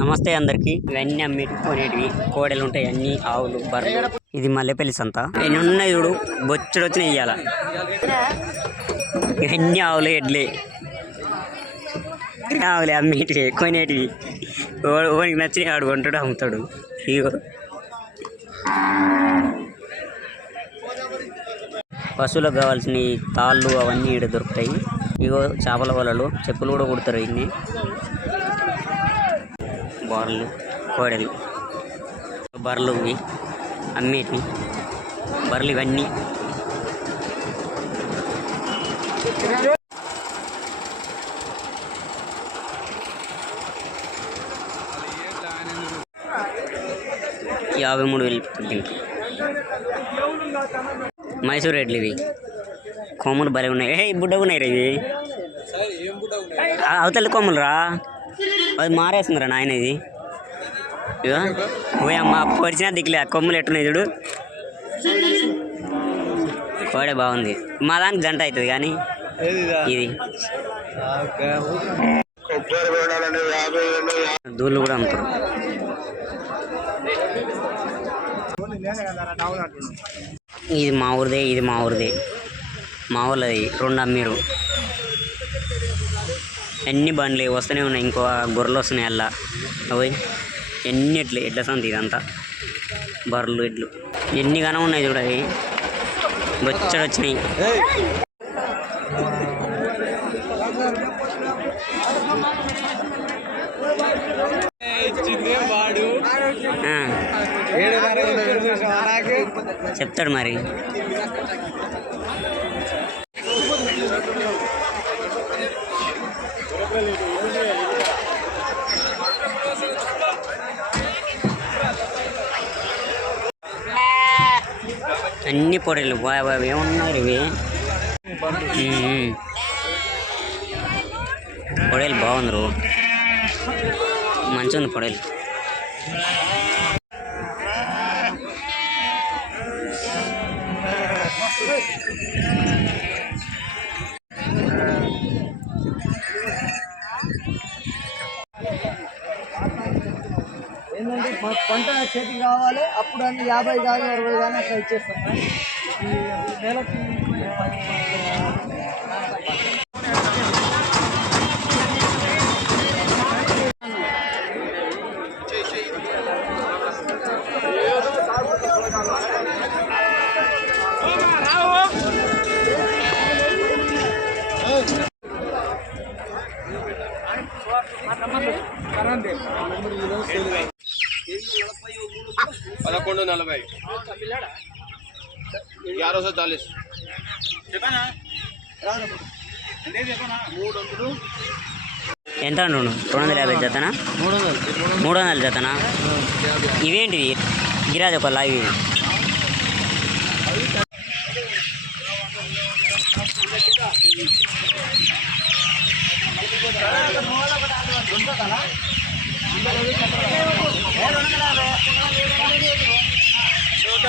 నమస్తే అందరికి. ఇవన్నీ అమ్మేటి కొనేటివి. కోడలు ఉంటాయి అన్ని ఆవులు బర్రెలు. ఇది మల్లెపల్లి సంత. ఎన్ని ఉన్నాయి చూడు. బొచ్చుడు వచ్చిన ఇయ్యాల. ఇవన్నీ ఆవులు ఎడ్లే. ఆవులే అమ్మేటివి కొనేటివి. ఓ- ఓనికి నచ్చిన ఆడు కొంటాడు అమ్ముతాడు. ఇగో. పశువులకు కావాల్సిన తాళ్ళు అవన్నీ ఇక్కడ దొరుకుతాయి. ఇగో చేపల వలలు చెప్పులు కూడా కుడతారు ఇన్ని. బర్రెలు కోడలు. బర్రెలు ఇవి అమ్మేటివి. బర్రెలు ఇవన్నీ. యాభై మూడు వేలు పుట్టింటి మైసూర్ రెడ్లు ఇవి. కొమ్ములు భలే ఉన్నాయి. ఏ బుడ్డగా ఉన్నాయి రా ఇవి అవతల కొమ్ములు రా. అది మారేస్తుందిరా నాయన ఇది. ఇగో ఓ అమ్మ పొడిచినా దిక్కులే కొమ్ములు ఎట్టున్నాయి చూడు. కోడే బాగుంది. మా దానికి జంట అవుతుంది కానీ ఇది. దూళ్ళు కూడా అమ్ముతారు. ఇది మా ఊరిదే ఇది మా ఊరిదే. మా ఊళ్ళది రెండు అమ్మీరు. ఎన్ని బండ్లు వస్తూనే ఉన్నాయి ఇంకో గొర్రెలు వస్తున్నాయి అలా. అవి ఎన్ని ఎడ్లు ఎడ్ల సంత ఇదంతా. బర్రెలు ఎడ్లు. ఎన్ని గానం ఉన్నాయి చూడవి బొచ్చడు వచ్చినాయి ఆ, చెప్తాడు మరి. అన్ని పొడలు. బాయ్ ఏమున్నారు ఇవి? పొడలు బాగుందరు. బాగుంది మంచిగా ఉంది పొడేలు. మనకు పంట చేతికి రావాలి అప్పుడు అన్ని యాభై కానీ అరవై కానీ అట్లా ఇచ్చేస్తాం. ఈ నెలకి పదకొండు నలభై. గ్యారో సో చాలీస్ ఎంత అండు రెండు వందల యాభై జతనా? మూడు వందలు మూడు వందల జతనా? ఇవేంటివి? గిరాజ్ ఒక లైవ్ ఇవి నూట